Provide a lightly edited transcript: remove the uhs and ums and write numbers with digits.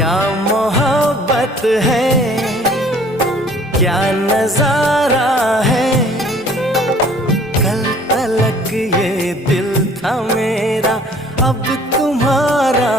क्या मोहब्बत है, क्या नजारा है। कल तलक ये दिल था मेरा, अब तुम्हारा